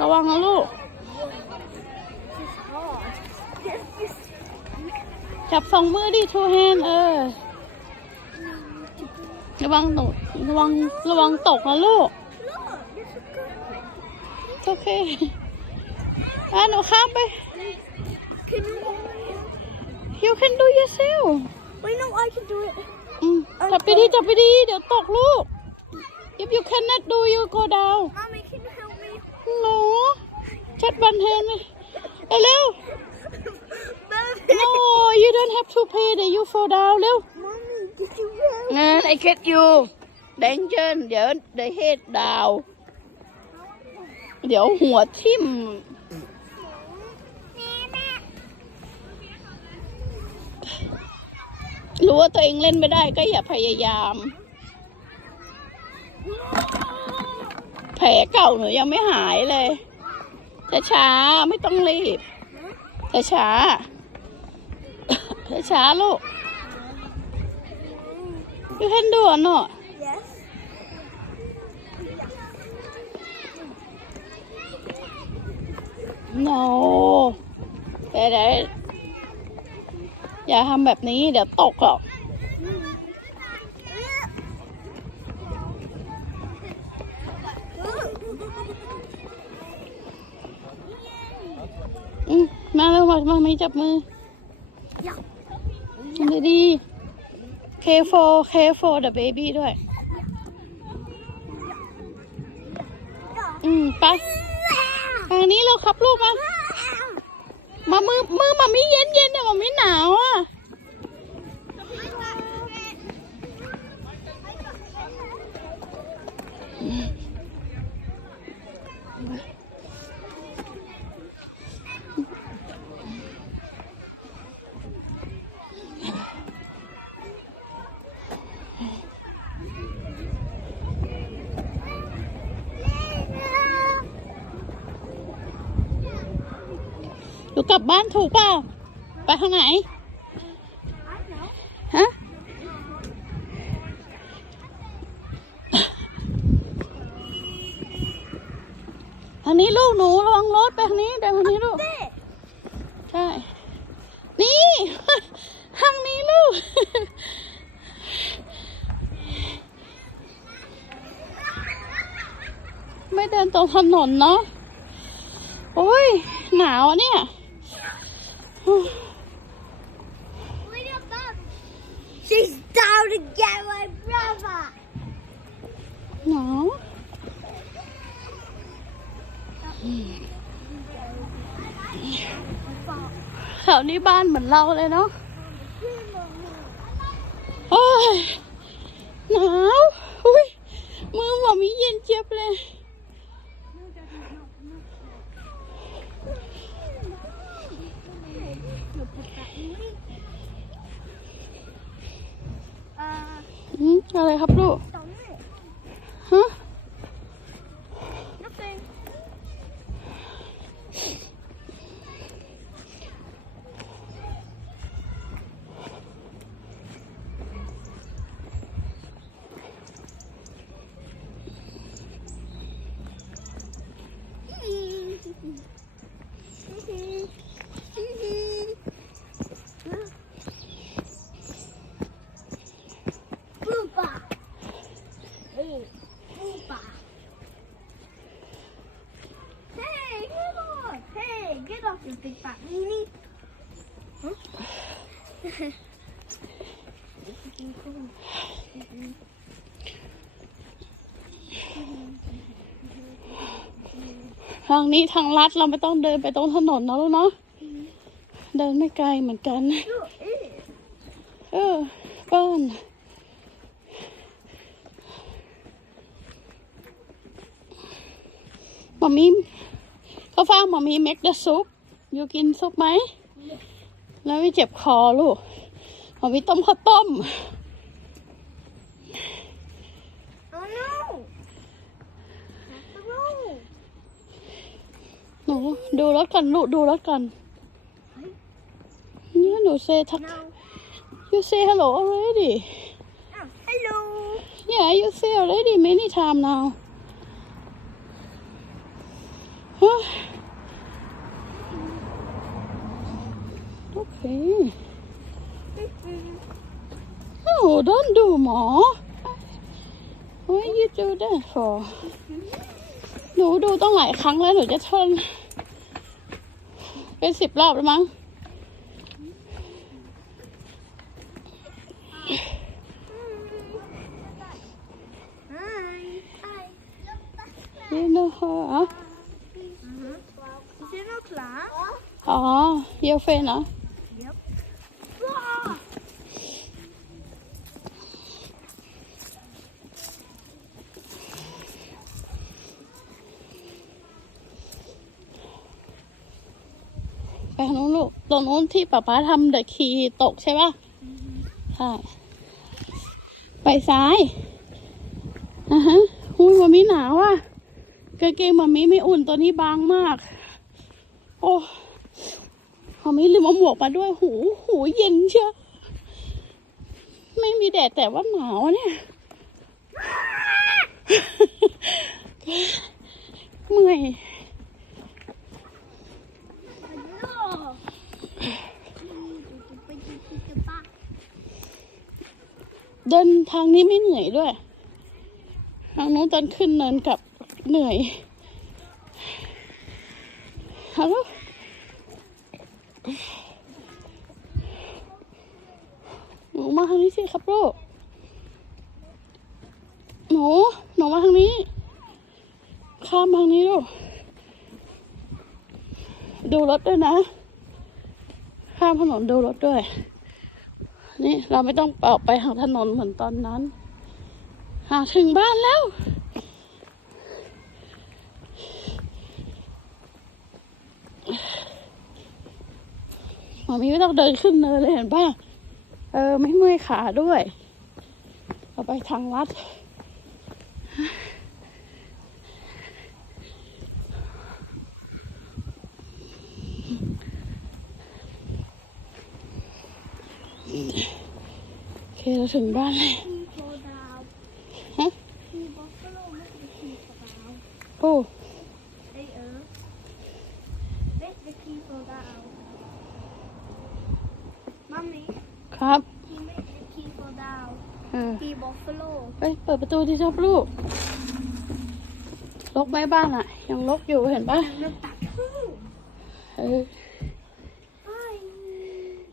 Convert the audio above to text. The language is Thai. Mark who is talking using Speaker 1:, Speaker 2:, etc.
Speaker 1: ระวังนะลูก จับสองมือดิ two hand เออ ระวังตกระวังระวังตกนะลูกโอเคอะหนูข้ามไป
Speaker 2: Can you hold my hand?
Speaker 1: you can do yourself
Speaker 2: Wait, no, I can do it.
Speaker 1: อืมจับไปดีจับไปดีเดี๋ยวตกลูก if you cannot do you go down
Speaker 2: Mommy, can you help me?
Speaker 1: หนูชัดบันเทนเร็ว
Speaker 2: Mommy,
Speaker 1: no you don't have to pay that you fall down เร็ว
Speaker 2: Mommy, did you help?
Speaker 1: งาน I get you danger เดี๋ยว the head down เดี๋ยวหัวทิ่มรู้ว่าตัวเองเล่นไม่ได้ก็อย่าพยายาม แผลเก่าหนูยังไม่หายเลยแต่ช้าๆไม่ต้องรีบแต่ช้าแต่ช้าๆลูกยูเห็นด่วนเนาะ
Speaker 2: Yes.
Speaker 1: no แต่เดี๋ยวอย่าทำแบบนี้เดี๋ยวตกหรอก อืม มาแล้วมามาไม่จับมือดีดี careful careful the baby ด้วย อืมไปทางนี้เราขับลูกมา มามือมือมาไม่เย็นเย็นแต่มาไม่หนาวอะหนู กลับบ้านถูกเปล่า ไปทางไหน ฮะ ทางนี้ลูกหนูระวังรถไปทางนี้เดินทางนี้ลูก ใช่ นี่ ทางนี้ลูก ไม่เดินตรงถนนเนาะโอ้ย หนาวอะเนี่ย
Speaker 2: Wait up, Mom. She's down to get my brother.
Speaker 1: หนาวแถวนี้บ้านเหมือนเราเลยเนาะโอ้ย หนาวอุ้ย มือหมอมีเย็นเจี๊ยบเลย
Speaker 2: Uh,
Speaker 1: อะไรครับลูก ทางนี้ทางลัดเราไม่ต้องเดินไปตรงถนนนะลูกเนาะเดินไม่ไกลเหมือนกันเออบ้านหมามีเขาฟ้าหมามีเม็กเดซุปอยู่กินซุปไหม แล้วไม่เจ็บคอลูกหมามีต้มข้าวต้ม
Speaker 2: Oh no. That's the road.
Speaker 1: หนู ดูรถกันลูกดูรถกันเนี่ยหนูเซทัก
Speaker 2: No.
Speaker 1: you say hello already
Speaker 2: Oh, hello.
Speaker 1: yeah you say already many time now เฮ้ยโอเค Oh, don't do more. Why you do that for? หนูดูต้องหลายครั้งแล้วหนูจะทน เป็นสิบรอบแล้วมั้ง
Speaker 2: Hi. Hi.
Speaker 1: You know her เหรอ
Speaker 2: Is it not class?
Speaker 1: อ๋อเยลเฟนเหรอ ไปทางนู้นลูกตรงนู้นที่ป๊าป๊าทำเดอะคีตกใช่ปะใช่ไปซ้ายอะฮะหุ้ยมามีหนาวอะกางเกงมามีไม่อุ่นตัวนี้บางมาก โอ้มามีลืมเอาหมวกมาด้วยหู หูเย็นเชียวไม่มีแดดแต่ว่าหนาวอะเนี่ยเมื่อย เดินทางนี้ไม่เหนื่อยด้วย ทางนู้นตอนขึ้นเนินกับเหนื่อยฮัลโหลหนูมาทางนี้สิครับลูกหนูหนูมาทางนี้ ข้ามทางนี้ลูกดูรถด้วยนะ ข้ามถนนดูรถด้วย นี่เราไม่ต้องออกไปทางถนนเหมือนตอนนั้นหาถึงบ้านแล้วหมอมีไม่ต้องเดินขึ้นเนินเลยเห็นป่ะ เออ ไม่เมื่อยขาด้วย เราไปทางลัด โอเคเราถึงบ้านแล้ว
Speaker 2: Key for down.
Speaker 1: ฮะ
Speaker 2: Key buffalo ไม่ใช่ key for down.
Speaker 1: โอ้
Speaker 2: Hey, uh. That's the key for down. Mommy,
Speaker 1: ครับ
Speaker 2: he made the key for down.
Speaker 1: เออ
Speaker 2: Key buffalo.
Speaker 1: ไปเปิดประตูที่ชอบลูกลกไหมบ้านอะ ยังลกอยู่เห็นปะ
Speaker 2: Look back.
Speaker 1: เออ